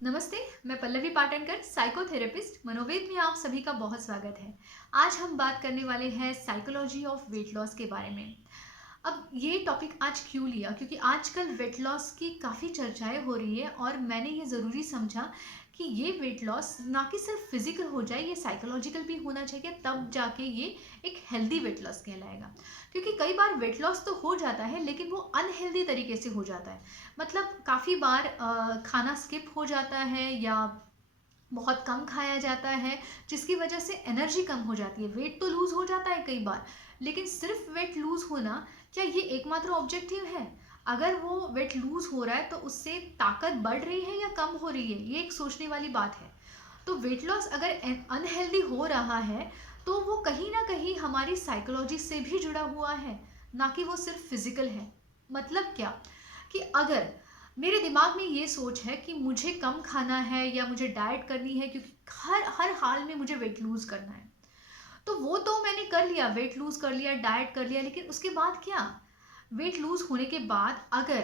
नमस्ते। मैं पल्लवी पाटनकर, साइकोथेरेपिस्ट मनोवेद में आप सभी का बहुत स्वागत है। आज हम बात करने वाले हैं साइकोलॉजी ऑफ वेट लॉस के बारे में। अब ये टॉपिक आज क्यों लिया, क्योंकि आजकल वेट लॉस की काफ़ी चर्चाएं हो रही है और मैंने ये ज़रूरी समझा कि ये वेट लॉस ना कि सिर्फ फिजिकल हो जाए, ये साइकोलॉजिकल भी होना चाहिए, तब जाके ये एक हेल्दी वेट लॉस कहलाएगा। क्योंकि कई बार वेट लॉस तो हो जाता है लेकिन वो अनहेल्दी तरीके से हो जाता है। मतलब काफ़ी बार खाना स्किप हो जाता है या बहुत कम खाया जाता है, जिसकी वजह से एनर्जी कम हो जाती है। वेट तो लूज़ हो जाता है कई बार, लेकिन सिर्फ वेट लूज़ होना क्या ये एकमात्र ऑब्जेक्टिव है? अगर वो वेट लूज़ हो रहा है तो उससे ताकत बढ़ रही है या कम हो रही है, ये एक सोचने वाली बात है। तो वेट लॉस अगर अनहेल्दी हो रहा है तो वो कहीं ना कहीं हमारी साइकोलॉजी से भी जुड़ा हुआ है, ना कि वो सिर्फ फिजिकल है। मतलब क्या, कि अगर मेरे दिमाग में ये सोच है कि मुझे कम खाना है या मुझे डाइट करनी है क्योंकि हर हर हाल में मुझे वेट लूज करना है, तो वो तो मैंने कर लिया, वेट लूज कर लिया, डाइट कर लिया, लेकिन उसके बाद क्या? वेट लूज होने के बाद अगर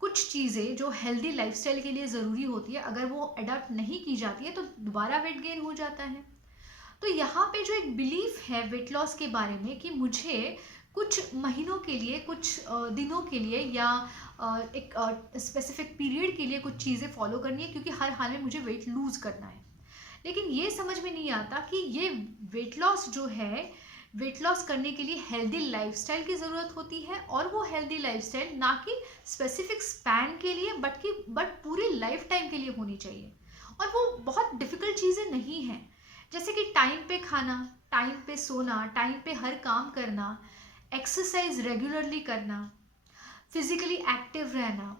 कुछ चीज़ें जो हेल्दी लाइफस्टाइल के लिए ज़रूरी होती है, अगर वो अडॉप्ट नहीं की जाती है तो दोबारा वेट गेन हो जाता है। तो यहाँ पे जो एक बिलीफ है वेट लॉस के बारे में कि मुझे कुछ महीनों के लिए, कुछ दिनों के लिए या एक स्पेसिफिक पीरियड के लिए कुछ चीज़ें फॉलो करनी है, क्योंकि हर हाल में मुझे वेट लूज करना है। लेकिन ये समझ में नहीं आता कि ये वेट लॉस जो है, वेट लॉस करने के लिए हेल्दी लाइफस्टाइल की ज़रूरत होती है, और वो हेल्दी लाइफस्टाइल ना कि स्पेसिफिक स्पैन के लिए बट पूरे लाइफ टाइम के लिए होनी चाहिए। और वो बहुत डिफ़िकल्ट चीज़ें नहीं हैं। जैसे कि टाइम पे खाना, टाइम पे सोना, टाइम पे हर काम करना, एक्सरसाइज रेगुलरली करना, फिजिकली एक्टिव रहना,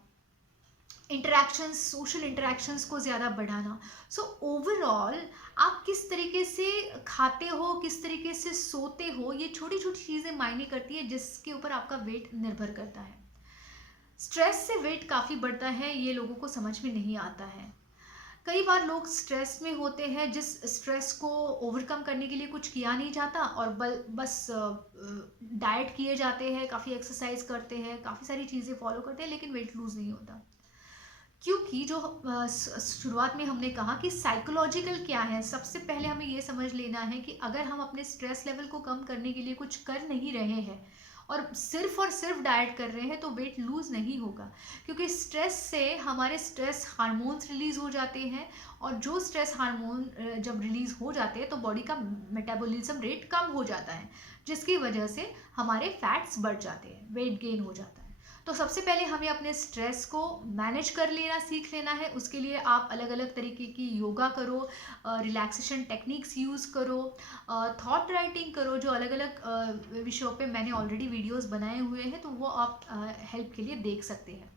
इंटरेक्शंस, सोशल इंटरेक्शंस को ज़्यादा बढ़ाना। सो ओवरऑल आप किस तरीके से खाते हो, किस तरीके से सोते हो, ये छोटी छोटी चीज़ें मायने करती है, जिसके ऊपर आपका वेट निर्भर करता है। स्ट्रेस से वेट काफ़ी बढ़ता है, ये लोगों को समझ में नहीं आता है। कई बार लोग स्ट्रेस में होते हैं, जिस स्ट्रेस को ओवरकम करने के लिए कुछ किया नहीं जाता और बस डाइट किए जाते हैं, काफ़ी एक्सरसाइज करते हैं, काफ़ी सारी चीज़ें फॉलो करते हैं, लेकिन वेट लूज़ नहीं होता। क्योंकि जो शुरुआत में हमने कहा कि साइकोलॉजिकल क्या है, सबसे पहले हमें ये समझ लेना है कि अगर हम अपने स्ट्रेस लेवल को कम करने के लिए कुछ कर नहीं रहे हैं और सिर्फ डाइट कर रहे हैं, तो वेट लूज नहीं होगा। क्योंकि स्ट्रेस से हमारे स्ट्रेस हार्मोन्स रिलीज हो जाते हैं, और जो स्ट्रेस हार्मोन जब रिलीज हो जाते हैं तो बॉडी का मेटाबॉलिज्म रेट कम हो जाता है, जिसकी वजह से हमारे फैट्स बढ़ जाते हैं, वेट गेन हो जाता है। तो सबसे पहले हमें अपने स्ट्रेस को मैनेज कर लेना सीख लेना है। उसके लिए आप अलग अलग तरीके की योगा करो, रिलैक्सेशन टेक्निक्स यूज़ करो, थॉट राइटिंग करो, जो अलग अलग विषयों पे मैंने ऑलरेडी वीडियोस बनाए हुए हैं, तो वो आप हेल्प के लिए देख सकते हैं।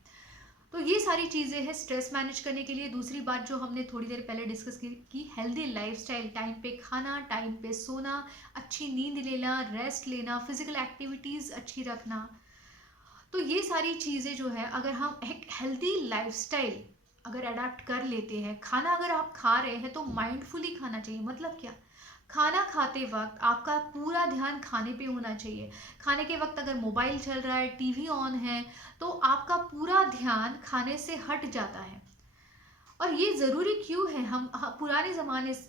तो ये सारी चीज़ें हैं स्ट्रेस मैनेज करने के लिए। दूसरी बात जो हमने थोड़ी देर पहले डिस्कस की हेल्दी लाइफस्टाइल, टाइम पे खाना, टाइम पे सोना, अच्छी नींद लेना, रेस्ट लेना, फिजिकल एक्टिविटीज़ अच्छी रखना। तो ये सारी चीज़ें जो है, अगर हम एक हेल्दी लाइफस्टाइल अगर अडाप्ट कर लेते हैं, खाना अगर आप खा रहे हैं तो माइंडफुली खाना चाहिए। मतलब क्या? खाना खाते वक्त आपका पूरा ध्यान खाने पे होना चाहिए। खाने के वक्त अगर मोबाइल चल रहा है, टीवी ऑन है, तो आपका पूरा ध्यान खाने से हट जाता है। और ये ज़रूरी क्यों है? पुराने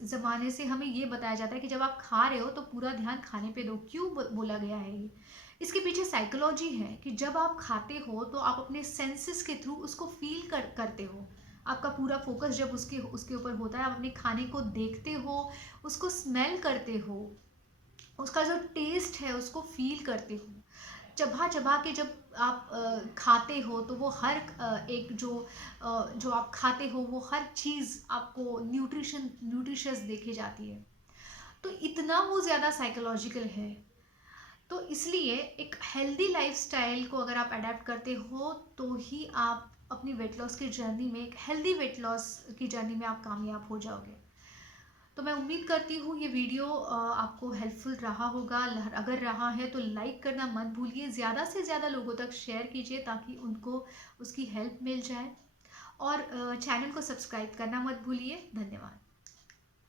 ज़माने से हमें ये बताया जाता है कि जब आप खा रहे हो तो पूरा ध्यान खाने पे दो। क्यों बोला गया है ये? इसके पीछे साइकोलॉजी है कि जब आप खाते हो तो आप अपने सेंसेस के थ्रू उसको फील करते हो। आपका पूरा फोकस जब उसके उसके ऊपर होता है, आप अपने खाने को देखते हो, उसको स्मेल करते हो, उसका जो टेस्ट है उसको फील करते हो। चबा चबा के जब आप खाते हो तो वो हर एक जो आप खाते हो, वो हर चीज़ आपको न्यूट्रिशियस देखी जाती है। तो इतना वो ज़्यादा साइकोलॉजिकल है। तो इसलिए एक हेल्दी लाइफस्टाइल को अगर आप अडेप्ट करते हो तो ही आप अपनी वेट लॉस की जर्नी में, एक हेल्दी वेट लॉस की जर्नी में आप कामयाब हो जाओगे। तो मैं उम्मीद करती हूँ ये वीडियो आपको हेल्पफुल रहा होगा। अगर रहा है तो लाइक करना मत भूलिए, ज़्यादा से ज़्यादा लोगों तक शेयर कीजिए ताकि उनको उसकी हेल्प मिल जाए, और चैनल को सब्सक्राइब करना मत भूलिए। धन्यवाद।